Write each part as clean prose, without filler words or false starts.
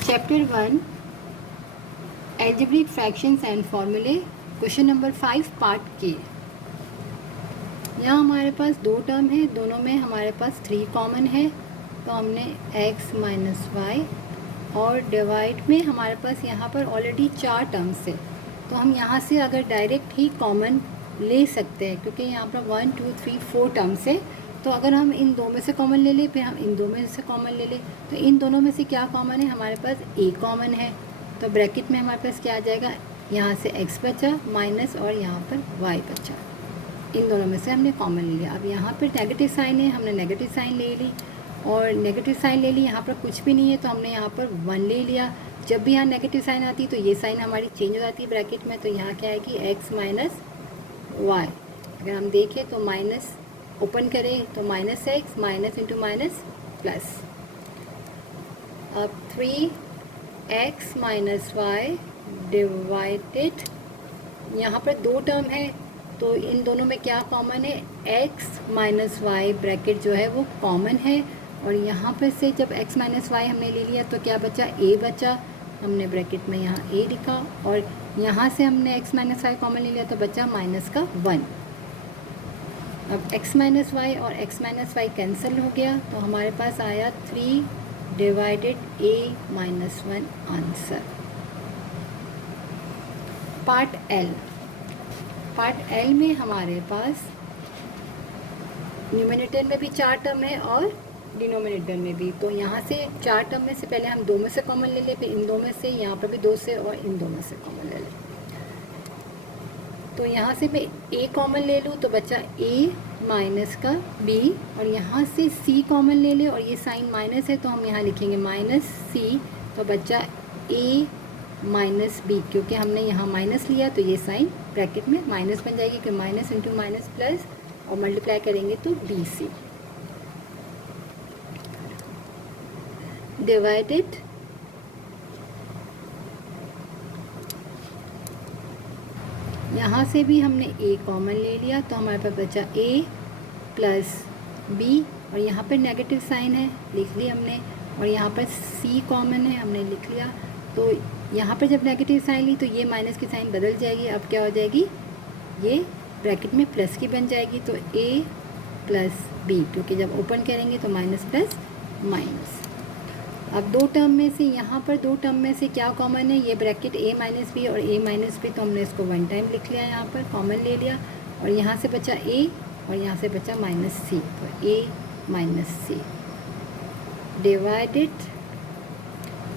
Chapter 1 algebraic fractions and फॉर्मूले, question number 5 part के। यहाँ हमारे पास दो टर्म है, दोनों में हमारे पास 3 कॉमन है, तो हमने x माइनस वाई और डिवाइड में हमारे पास यहाँ पर ऑलरेडी 4 टर्म्स है, तो हम यहाँ से अगर डायरेक्ट ही कॉमन ले सकते हैं क्योंकि यहाँ पर 1 2 3 4 टर्म्स है। तो अगर हम इन दो में से कॉमन ले लें, फिर हम इन दो में से कॉमन ले लें, तो इन दोनों में से क्या कॉमन है, हमारे पास a कॉमन है, तो ब्रैकेट में हमारे पास क्या आ जाएगा, यहाँ से x बचा माइनस और यहाँ पर y बचा। इन दोनों में से हमने कॉमन ले लिया। अब यहाँ पर नेगेटिव साइन है, हमने नेगेटिव साइन ले ली और नेगेटिव साइन ले ली, यहाँ पर कुछ भी नहीं है तो हमने यहाँ पर 1 ले लिया। जब भी यहाँ नेगेटिव साइन आती है तो ये साइन हमारी चेंज हो जाती है ब्रैकेट में, तो यहाँ क्या आएगी x माइनस वाई। अगर हम देखें तो माइनस ओपन करें तो minus x, minus into minus plus. अब 3x माइनस वाई डिवाइडेड, यहाँ पर दो टर्म है तो इन दोनों में क्या कॉमन है, x माइनस वाई ब्रैकेट जो है वो कॉमन है, और यहाँ पर से जब x माइनस वाई हमने ले लिया तो क्या बचा, a बचा, हमने ब्रैकेट में यहाँ a लिखा, और यहाँ से हमने x माइनस वाई कॉमन ले लिया तो बचा माइनस का 1। अब x माइनस वाई और x माइनस वाई कैंसिल हो गया, तो हमारे पास आया 3 divided a minus 1 answer. Part L में हमारे पास न्यूमरेटर में भी 4 टर्म है और डिनोमिनेटर में भी, तो यहाँ से 4 टर्म में से पहले हम 2 में से कॉमन ले लें, फिर इन 2 में से, यहाँ पर भी 2 से और इन 2 में से कॉमन ले लें। तो यहाँ से मैं a कॉमन ले लूँ तो बचा a माइनस का b, और यहाँ से c कॉमन ले ले और ये साइन माइनस है तो हम यहाँ लिखेंगे माइनस c, तो बचा a माइनस b, क्योंकि हमने यहाँ माइनस लिया तो ये साइन ब्रैकेट में माइनस बन जाएगी, कि माइनस इंटू माइनस प्लस और मल्टीप्लाई करेंगे तो bc डिवाइडेड यहाँ से भी हमने a कॉमन ले लिया तो हमारे पास बचा a प्लस b, और यहाँ पर नेगेटिव साइन है लिख लिया हमने, और यहाँ पर c कॉमन है हमने लिख लिया। तो यहाँ पर जब नेगेटिव साइन ली तो ये माइनस की साइन बदल जाएगी, अब क्या हो जाएगी, ये ब्रैकेट में प्लस की बन जाएगी, तो a प्लस b, क्योंकि जब ओपन करेंगे तो माइनस प्लस माइनस। अब दो टर्म में से, यहाँ पर दो टर्म में से क्या कॉमन है, ये ब्रैकेट a माइनस बी और a माइनस बी, तो हमने इसको 1 टाइम लिख लिया, यहाँ पर कॉमन ले लिया, और यहाँ से बचा a और यहाँ से बचा माइनस c, तो a माइनस c डिवाइडेड,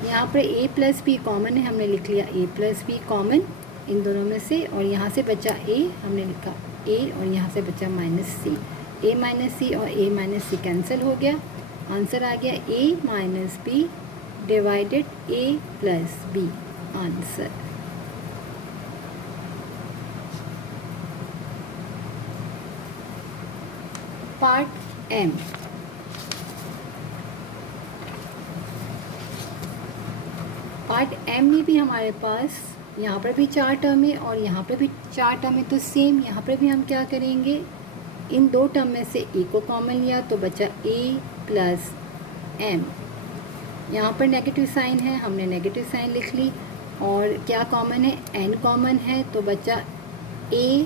यहाँ पर a प्लस बी कॉमन है, हमने लिख लिया a प्लस बी कॉमन इन दोनों में से, और यहाँ से बचा a, हमने लिखा a, और यहाँ से बचा minus c, a minus c और a माइनस c कैंसिल हो गया, आंसर आ गया a minus B divided a plus B answer. Part M, part M में भी हमारे पास यहाँ पर भी 4 टर्म है और यहाँ पर भी 4 टर्म है, तो सेम यहाँ पर भी हम क्या करेंगे, इन दो टर्म में से a को कॉमन लिया तो बचा a प्लस m। यहाँ पर नेगेटिव साइन है, हमने नेगेटिव साइन लिख ली, और क्या कॉमन है, n कॉमन है, तो बचा a,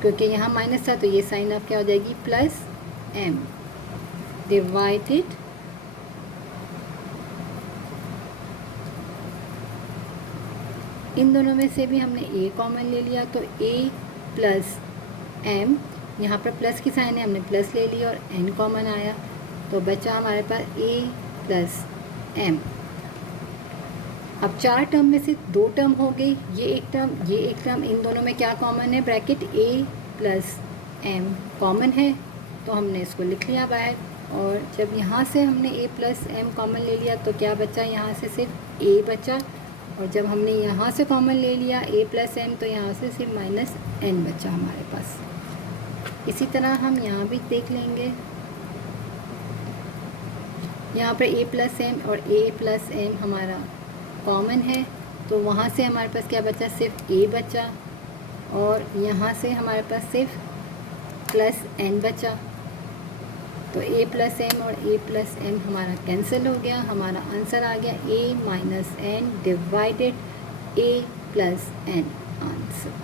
क्योंकि यहाँ माइनस था तो ये साइन अब क्या हो जाएगी, प्लस m डिवाइडेड इन दोनों में से भी हमने a कॉमन ले लिया तो a प्लस m, यहाँ पर प्लस की साइन है, हमने प्लस ले लिया और n कॉमन आया, तो बचा हमारे पास a प्लस m। अब 4 टर्म में से 2 टर्म हो गई, ये एक टर्म, इन दोनों में क्या कॉमन है, bracket a plus m common है, तो हमने इसको लिख लिया बाहर, और जब यहाँ से हमने a प्लस m कॉमन ले लिया तो क्या बचा, यहाँ से सिर्फ a बचा, और जब हमने यहाँ से कॉमन ले लिया a प्लस m तो यहाँ से सिर्फ माइनस n बचा हमारे पास। इसी तरह हम यहाँ भी देख लेंगे, यहाँ पर a प्लस m और a प्लस m हमारा कॉमन है, तो वहाँ से हमारे पास क्या बचा, सिर्फ a बचा, और यहाँ से हमारे पास सिर्फ प्लस n बचा। तो a प्लस एम और a प्लस एम हमारा कैंसिल हो गया, हमारा आंसर आ गया a minus N divided a plus N answer.